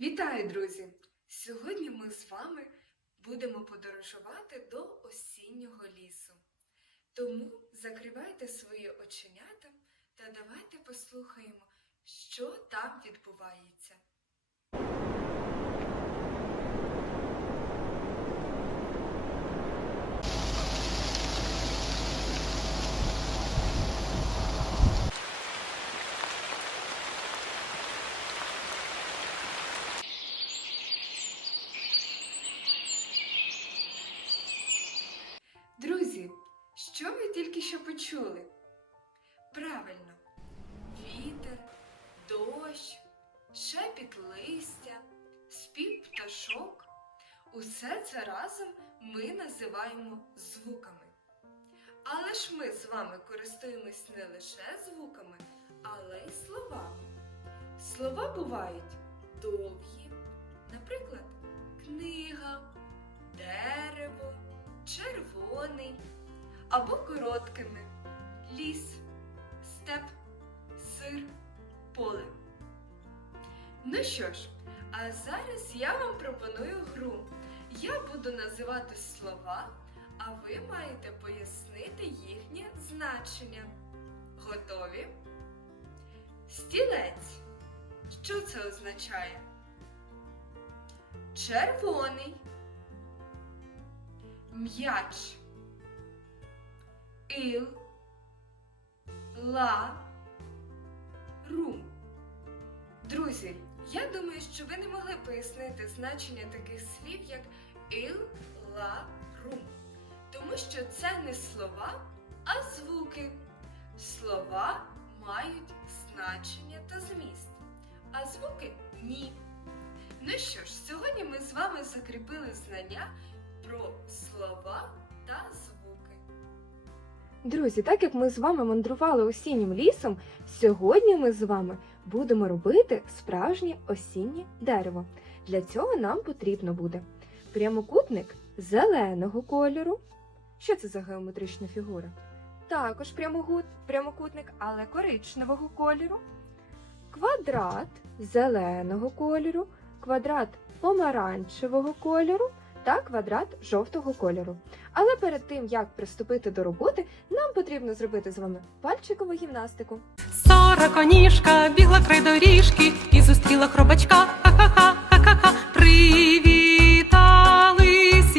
Вітаю, друзі! Сьогодні ми з вами будемо подорожувати до осіннього лісу. Тому закривайте свої оченята та давайте послухаємо, що там відбувається. Друзі, що ви тільки що почули? Правильно, вітер, дощ, шепіт листя, спів пташок. Усе це разом ми називаємо звуками. Але ж ми з вами користуємось не лише звуками, але й словами. Слова бувають довгі, наприклад, книга, дерево, червоний або короткими ліс, степ, сир, поле. Ну що ж, а зараз я вам пропоную гру. Я буду називати слова, а ви маєте пояснити їхнє значення. Готові? Стілець. Що це означає? Червоний. М'яч. Ил. Ла. Рум. Друзі, я думаю, що ви не могли пояснити значення таких слів, як ил, ла, рум. Тому що це не слова, а звуки. Слова мають значення та зміст, а звуки ні. Ну що ж, сьогодні ми з вами закріпили знання про слова та звуки. Друзі, так як ми з вами мандрували осіннім лісом, сьогодні ми з вами будемо робити справжнє осіннє дерево. Для цього нам потрібно буде прямокутник зеленого кольору. Що це за геометрична фігура? Також прямокутник, але коричневого кольору. Квадрат зеленого кольору, квадрат помаранчевого кольору та квадрат жовтого кольору. Але перед тим, як приступити до роботи, нам потрібно зробити з вами пальчикову гімнастику. Сороконіжка бігла край доріжки і зустріла хробачка. Ха-ха-ха, ха-ха-ха. Привітались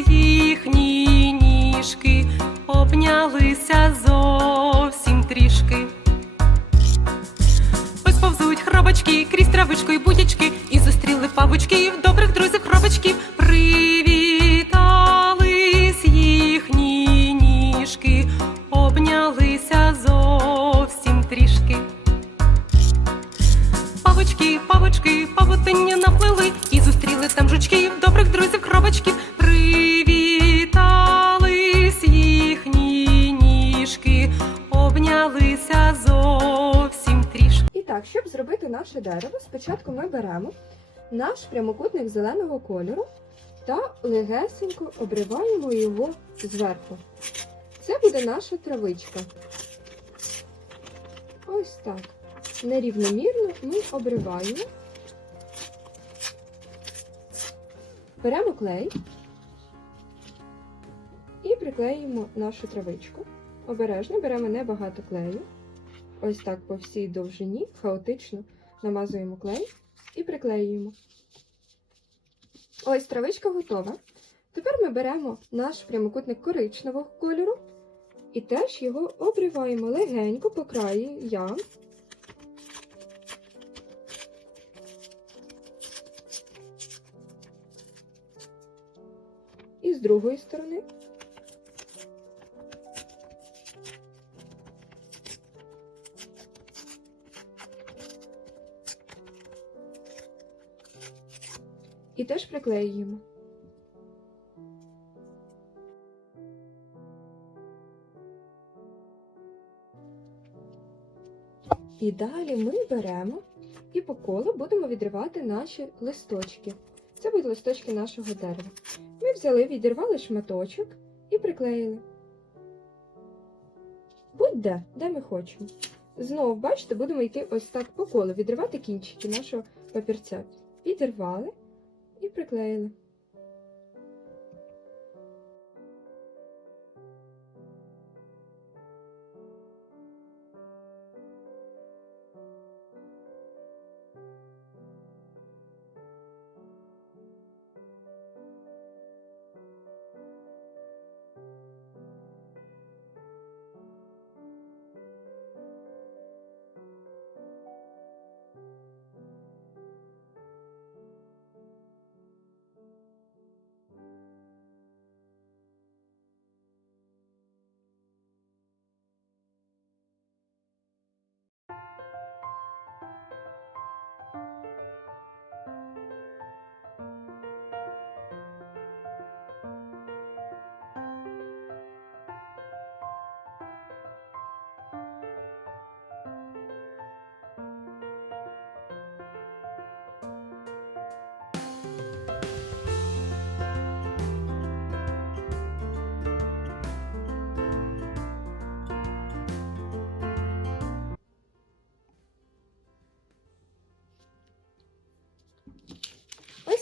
їхні ніжки, обнялися зовсім трішки. Ось повзуть хробачки крізь травичку і будячки, і зустріли павучків, Павочки, павочки, павутиння наплили і зустріли там жучків, добрих друзів, хробачків. Привітались їхні ніжки, обнялися зовсім трішки. І так, щоб зробити наше дерево, спочатку ми беремо наш прямокутник зеленого кольору та легесенько обриваємо його зверху. Це буде наша травичка. Ось так. Нерівномірно ми обриваємо. Беремо клей і приклеїмо нашу травичку. Обережно беремо небагато клею. Ось так по всій довжині, хаотично намазуємо клей і приклеюємо. Ось травичка готова. Тепер ми беремо наш прямокутник коричневого кольору і теж його обриваємо легенько по краї ям. І з другої сторони. І теж приклеюємо. І далі ми беремо і по колу будемо відривати наші листочки. Це будуть листочки нашого дерева. Ми взяли, відірвали шматочок і приклеїли. Будь-де, де ми хочемо. Знову, бачите, будемо йти ось так по колу, відривати кінчики нашого папірця. Відірвали і приклеїли.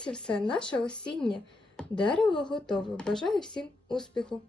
І все, наше осіннє дерево готове. Бажаю всім успіху!